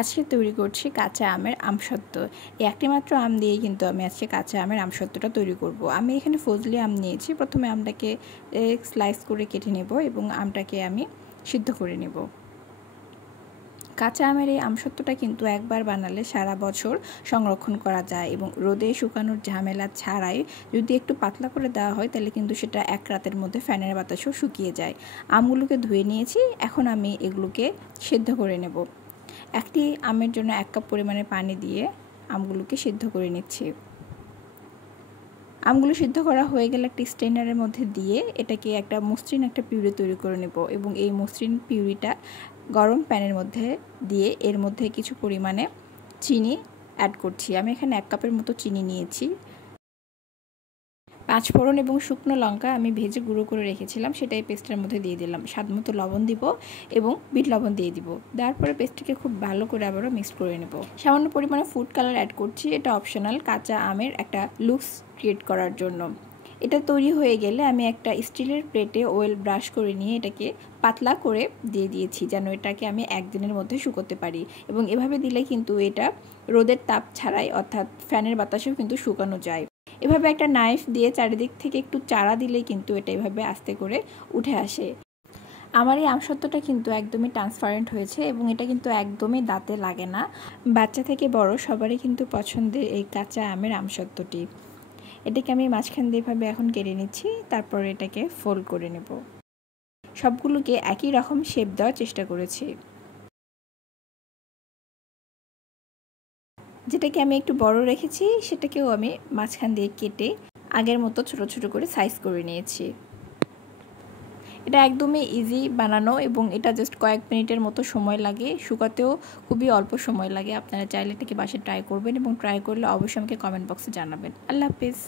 আজকে তৈরি করছি কাঁচা আমের আমসত্ত্ব। একটি মাত্র আম দিয়ে কিন্তু আমি আজকে কাঁচা আমের আমসত্ত্বটা তৈরি করব। আমি এখানে ফজলি আম নিয়েছি। প্রথমে আমটাকে স্লাইস করে কেটে নেব এবং আমটাকে আমি সিদ্ধ করে নেব। কাঁচা আমের এই আমসত্ত্বটা কিন্তু একবার বানালে সারা বছর সংরক্ষণ করা যায় এবং রোদে শুকানোর ঝামেলা ছাড়াই যদি একটু পাতলা করে দেওয়া হয় তাহলে কিন্তু সেটা এক রাতের মধ্যে ফ্যানের বাতাসেও শুকিয়ে যায়। আমগুলোকে ধুয়ে নিয়েছি, এখন আমি এগুলোকে সিদ্ধ করে নেব। একটি আমের জন্য 1 কাপ পরিমাণে পানি দিয়ে আমগুলোকে সিদ্ধ করে নিচ্ছি। আমগুলো সিদ্ধ করা হয়ে গেলে একটি স্ট্রেনারের মধ্যে দিয়ে এটাকে একটা মসৃণ একটা পিউরি তৈরি করে নেব এবং এই মসৃণ পিউরিটা গরম প্যানের মধ্যে দিয়ে এর মধ্যে কিছু পরিমাণে চিনি অ্যাড করছি। আমি এখানে 1 কাপের মতো চিনি নিয়েছি। 5 ফোড়ন এবং শুকনো লঙ্কা আমি ভেজে গুঁড়ো করে রেখেছিলাম, সেটাই পেস্টের মধ্যে দিয়ে দিলাম। স্বাদমতো লবণ দিব এবং বিট লবণ দিয়ে দিব। দেওয়ার পরে পেস্টটিকে খুব ভালো করে আবারও মিক্স করে নেব। সামান্য পরিমাণে ফুড কালার অ্যাড করছি, এটা অপশনাল, কাঁচা আমের একটা লুকস ক্রিয়েট করার জন্য। এটা তৈরি হয়ে গেলে আমি একটা স্টিলের প্লেটে অয়েল ব্রাশ করে নিয়ে এটাকে পাতলা করে দিয়ে দিয়েছি যেন এটাকে আমি একদিনের মধ্যে শুকোতে পারি। এবং এভাবে দিলে কিন্তু এটা রোদের তাপ ছাড়াই অর্থাৎ ফ্যানের বাতাসেও কিন্তু শুকানো যায়। এভাবে একটা নাইফ দিয়ে চারিদিক থেকে একটু চাড়া দিলেই কিন্তু এটা এভাবে আস্তে করে উঠে আসে। আমার এই আমসত্ত্বটা কিন্তু একদমই ট্রান্সপারেন্ট হয়েছে এবং এটা কিন্তু একদমই দাঁতে লাগে না। বাচ্চা থেকে বড় সবারই কিন্তু পছন্দের এই কাঁচা আমের আমসত্ত্বটি। এটাকে আমি মাঝখান দিয়ে এভাবে এখন কেটে নিচ্ছি, তারপর এটাকে ফোল্ড করে নেব। সবগুলোকে একই রকম শেপ দেওয়ার চেষ্টা করেছি। যেটাকে আমি একটু বড় রেখেছি সেটাকেও আমি মাঝখান দিয়ে কেটে আগের মতো ছোট ছোট করে সাইজ করে নিয়েছি। এটা একদমই ইজি বানানো এবং এটা জাস্ট কয়েক মিনিটের মতো সময় লাগে, শুকাতেও খুবই অল্প সময় লাগে। আপনারা চাইলে এটাকে বাসায় ট্রাই করবেন এবং ট্রাই করলে অবশ্যই আমাকে কমেন্ট বক্সে জানাবেন। আল্লাহ হাফেজ।